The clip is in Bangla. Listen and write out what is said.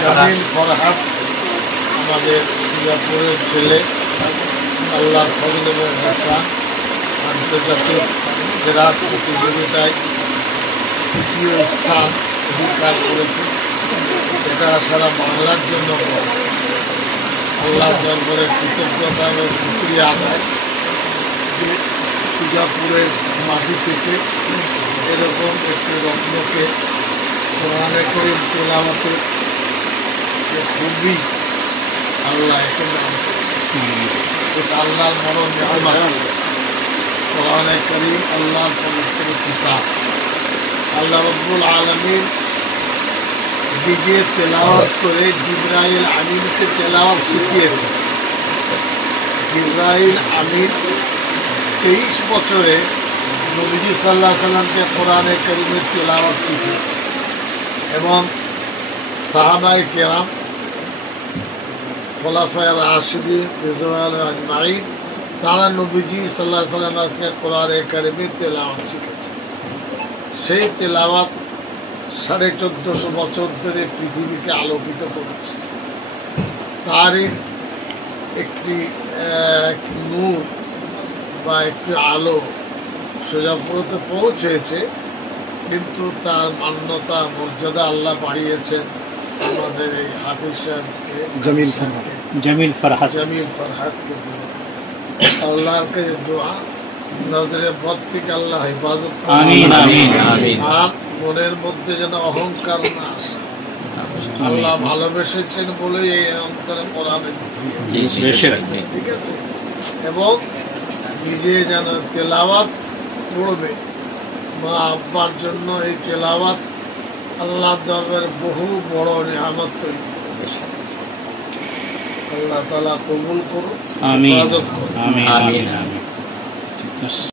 জামিল ফরহাদ আমাদের সিঙ্গাপুরের ছেলে, আল্লাহর ফজল এবং ইহসান আন্তর্জাতিক ক্রীড়া প্রতিযোগিতায় তৃতীয় স্থান অধিকার করেছে। এটা সারা বাংলার জন্য আল্লাহর দরবারে কৃতজ্ঞতা এবং শুকরিয়া আদায় যে সিঙ্গাপুরের মাটি থেকে এরকম একটি রত্নকে কোরআনে কারীম তেলাওয়াতে খুবই আল্লাহ একে নাম এটা আল্লাহর বড় নিয়ামত। কোরআনে কারীম আল্লাহর পবিত্র কিতাব, আল্লাহ রাব্বুল আলামিন নিজে তেলাওয়াত করে জিবরাইল আমিনকে তেলাওয়াত শিখিয়েছে। জিবরাইল আমিন 23 বছরে নবীজি সাল্লাল্লাহু আলাইহি সাল্লামকে কোরআনে কারীমের তেলাওয়াত শিখিয়েছে এবং সাহাবায়ে কেরাম, খোলাফায়ে রাশিদিন রিজওয়ানুল্লাহি আজমাইন তারা নবীজি সাল্লাল্লাহু আলাইহি সাল্লামকে কোরআনে কারীমের তেলাওয়াত শিখেছে। সেই তেলাওয়াত 1450 বছর ধরে পৃথিবীকে আলোকিত করেছে। তারই একটি নূর বা একটি আলো সোজাপুরতে পৌঁছেছে, কিন্তু তার মান্যতা মর্যাদা আল্লাহ বাড়িয়েছেন আমাদের এই হাফিজ সাহেবকে, জামিল ফরহাদকে দিয়ে। আল্লাহর কাছে দোয়া, নজরে বদ থেকে আল্লাহ হেফাজত করেন, আর মনের মধ্যে যেন অহংকার না আসে। আল্লাহ ভালোবেসেছেন বলেই এই অন্তরে কোরআনে ঠিক আছে, এবং নিজে যেন তেলাওয়াত পড়বে। মা আব্বার জন্য এই তেলাওয়াত আল্লাহ দরবারে বহু বড় নিয়ামত তৈরি। আল্লাহ তাআলা কবুল করুন, হেফাজত করুন।